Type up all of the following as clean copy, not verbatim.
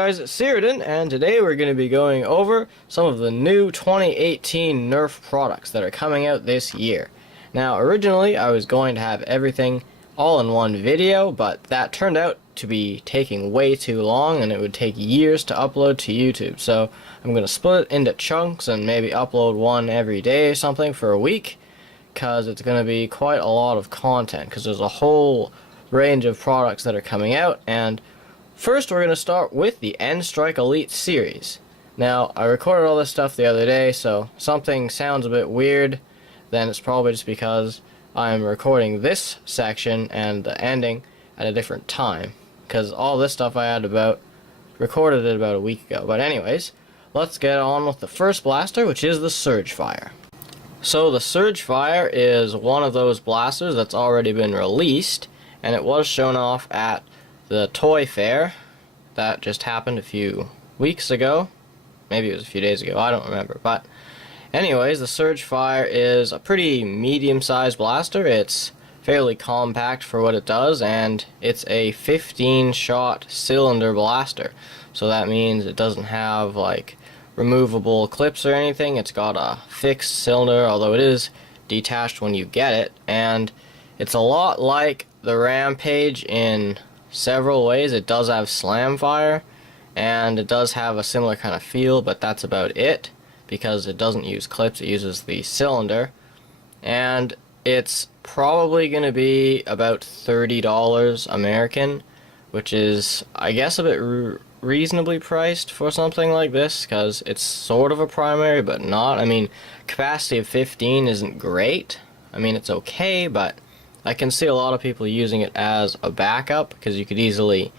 guys, it's Cyrodian, and today we're going to be going over some of the new 2018 Nerf products that are coming out this year. Now, originally I was going to have everything all in one video, but that turned out to be taking way too long, and it would take years to upload to YouTube. So I'm going to split it into chunks and maybe upload one every day or something for a week, because it's going to be quite a lot of content, because there's a whole range of products that are coming out. And first, we're going to start with the N-Strike Elite series. Now, I recorded all this stuff the other day, so something sounds a bit weird, then it's probably just because I'm recording this section and the ending at a different time, because all this stuff I had recorded it about a week ago. But anyways, let's get on with the first blaster, which is the Searchfire. So the Searchfire is one of those blasters that's already been released, and it was shown off at the toy fair that just happened a few weeks ago. Maybe it was a few days ago, I don't remember. But anyways, the Searchfire is a pretty medium-sized blaster. It's fairly compact for what it does, and it's a 15-shot cylinder blaster. So that means it doesn't have like removable clips or anything. It's got a fixed cylinder, although it is detached when you get it, and it's a lot like the Rampage in several ways. It does have slam fire, and it does have a similar kind of feel, but that's about it, because it doesn't use clips, it uses the cylinder. And it's probably going to be about $30 American, which is, I guess, a bit reasonably priced for something like this, because it's sort of a primary, but not. I mean, capacity of 15 isn't great. I mean, it's okay, but I can see a lot of people using it as a backup, because you could easily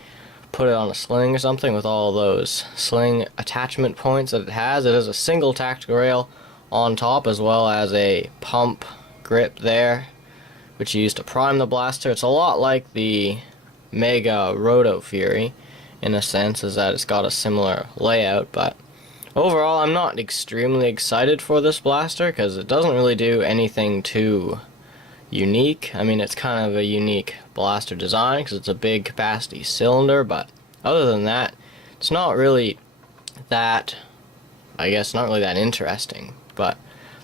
put it on a sling or something with all those sling attachment points that it has. It has a single tactical rail on top, as well as a pump grip there, which you use to prime the blaster. It's a lot like the Mega Roto Fury in a sense, is that it's got a similar layout. But overall, I'm not extremely excited for this blaster, because it doesn't really do anything too unique. I mean, it's kind of a unique blaster design because it's a big capacity cylinder, but other than that, it's not really that, I guess, not really that interesting. But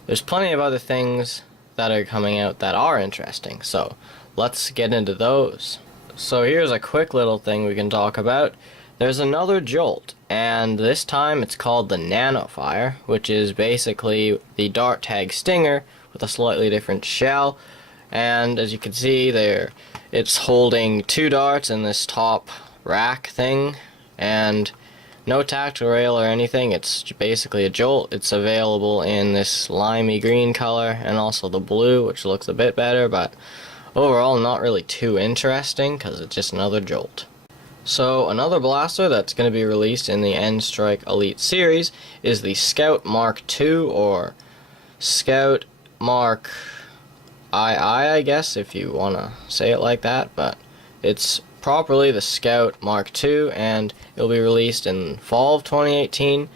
there's plenty of other things that are coming out that are interesting, so let's get into those. So here's a quick little thing we can talk about. There's another Jolt, and this time it's called the Nanofire, which is basically the dart tag Stinger with a slightly different shell. And as you can see there, it's holding two darts in this top rack thing, and no tactical rail or anything. It's basically a Jolt. It's available in this limey green color and also the blue, which looks a bit better, but overall not really too interesting because it's just another Jolt. So another blaster that's going to be released in the N-Strike Elite series is the Scout Mark II, or Scout Mark I guess, if you want to say it like that, but it's properly the Scout Mark II, and it'll be released in fall of 2018.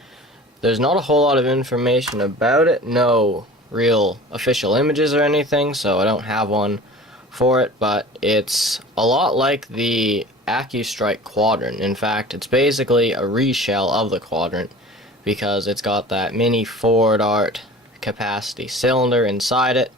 There's not a whole lot of information about it, no real official images or anything, so I don't have one for it, but it's a lot like the AccuStrike Quadrant. In fact, it's basically a reshell of the Quadrant, because it's got that mini 4-dart capacity cylinder inside it,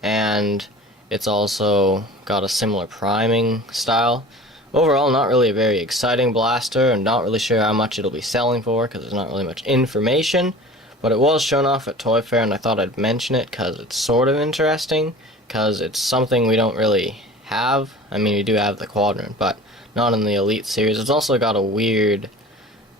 and it's also got a similar priming style. Overall, not really a very exciting blaster, and not really sure how much it'll be selling for, because there's not really much information, but it was shown off at Toy Fair, and I thought I'd mention it because it's sort of interesting, because it's something we don't really have. I mean, we do have the Quadrant, but not in the Elite series. It's also got a weird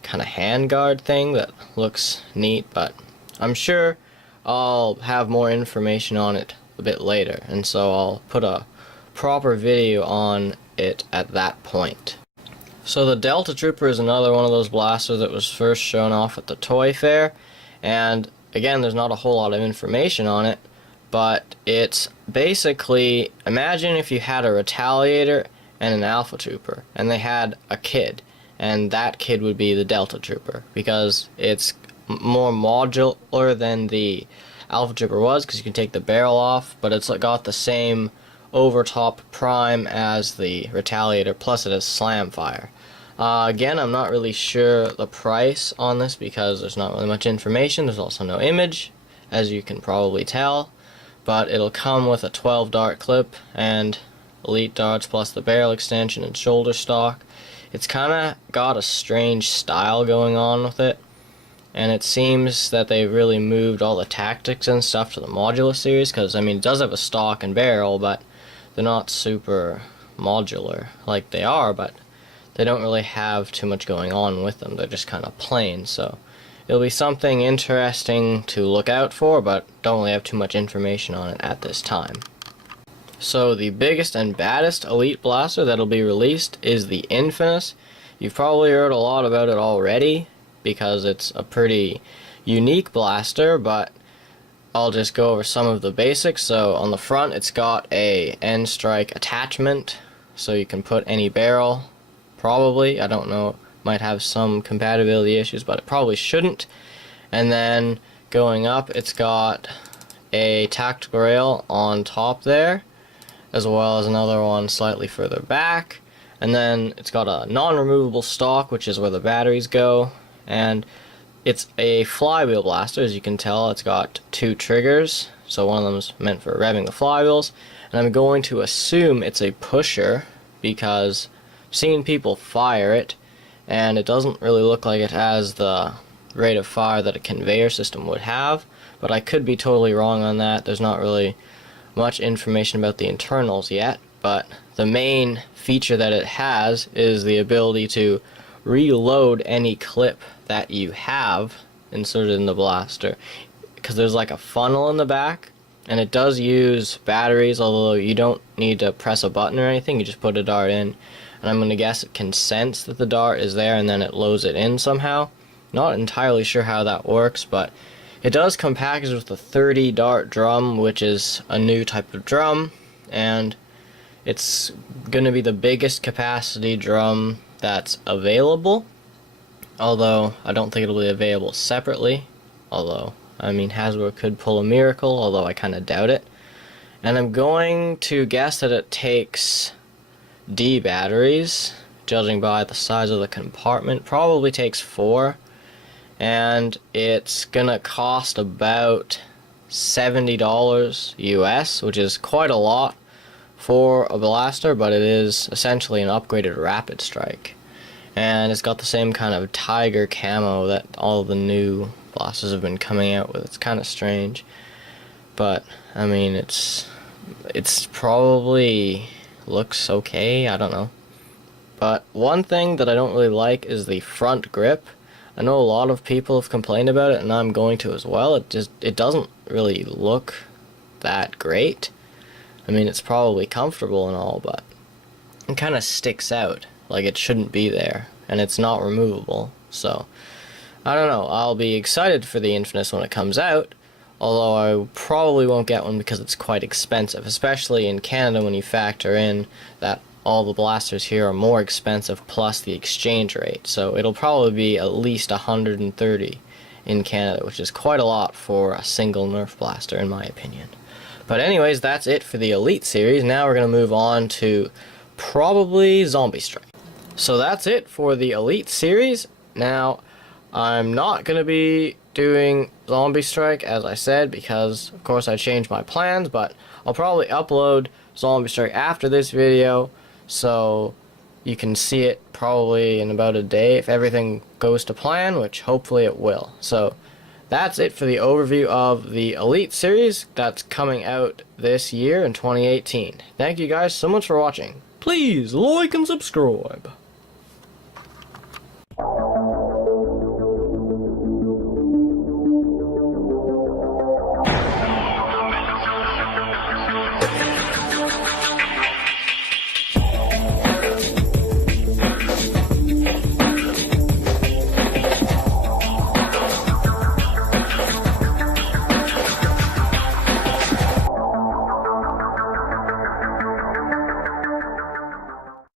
kind of handguard thing that looks neat, but I'm sure I'll have more information on it a bit later, and so I'll put a proper video on it at that point. So the Delta Trooper is another one of those blasters that was first shown off at the Toy Fair, and again, there's not a whole lot of information on it, but it's basically, imagine if you had a Retaliator and an Alpha Trooper, and they had a kid, and that kid would be the Delta Trooper, because it's more modular than the Alpha Trooper was, because you can take the barrel off, but it's got the same overtop prime as the Retaliator, plus it has slam fire. Again, I'm not really sure the price on this because there's not really much information. There's also no image, as you can probably tell. But it'll come with a 12 dart clip and elite darts plus the barrel extension and shoulder stock. It's kind of got a strange style going on with it. And it seems that they really moved all the tactics and stuff to the modular series, because I mean it does have a stock and barrel, but they're not super modular like they are, but they don't really have too much going on with them. They're just kind of plain, so it'll be something interesting to look out for, but don't really have too much information on it at this time. So the biggest and baddest elite blaster that'll be released is the Infamous. You've probably heard a lot about it already because it's a pretty unique blaster, but I'll just go over some of the basics. So on the front it's got a end strike attachment, so you can put any barrel, probably. I don't know, might have some compatibility issues, but it probably shouldn't. And then going up, it's got a tactical rail on top there, as well as another one slightly further back. And then it's got a non-removable stock, which is where the batteries go. And it's a flywheel blaster, as you can tell. It's got 2 triggers, so one of them's meant for revving the flywheels. And I'm going to assume it's a pusher because I've seen people fire it, and it doesn't really look like it has the rate of fire that a conveyor system would have. But I could be totally wrong on that. There's not really much information about the internals yet, but the main feature that it has is the ability to reload any clip that you have inserted in the blaster, because there's like a funnel in the back, and it does use batteries, although you don't need to press a button or anything. You just put a dart in, and I'm going to guess it can sense that the dart is there and then it loads it in somehow. Not entirely sure how that works, but it does come packaged with a 30 dart drum, which is a new type of drum, and it's going to be the biggest capacity drum that's available, although I don't think it'll be available separately. Although, I mean, Hasbro could pull a miracle, although I kind of doubt it. And I'm going to guess that it takes D batteries, judging by the size of the compartment. Probably takes 4. And it's gonna cost about $70 US, which is quite a lot for a blaster, but it is essentially an upgraded Rapid Strike. And it's got the same kind of tiger camo that all the new blasters have been coming out with. It's kind of strange, but I mean it's probably looks okay, I don't know. But one thing that I don't really like is the front grip. I know a lot of people have complained about it, and I'm going to as well. It doesn't really look that great. I mean, it's probably comfortable and all, but it kind of sticks out like it shouldn't be there, and it's not removable. So I don't know. I'll be excited for the Infamous when it comes out, although I probably won't get one because it's quite expensive, especially in Canada when you factor in that all the blasters here are more expensive plus the exchange rate. So it'll probably be at least $130 in Canada, which is quite a lot for a single Nerf blaster in my opinion. But anyways, that's it for the Elite series. Now we're going to move on to probably Zombie Strike. So that's it for the Elite series. Now, I'm not going to be doing Zombie Strike, as I said, because of course I changed my plans, but I'll probably upload Zombie Strike after this video, so you can see it probably in about a day if everything goes to plan, which hopefully it will. So that's it for the overview of the Elite series that's coming out this year in 2018. Thank you guys so much for watching. Please like and subscribe.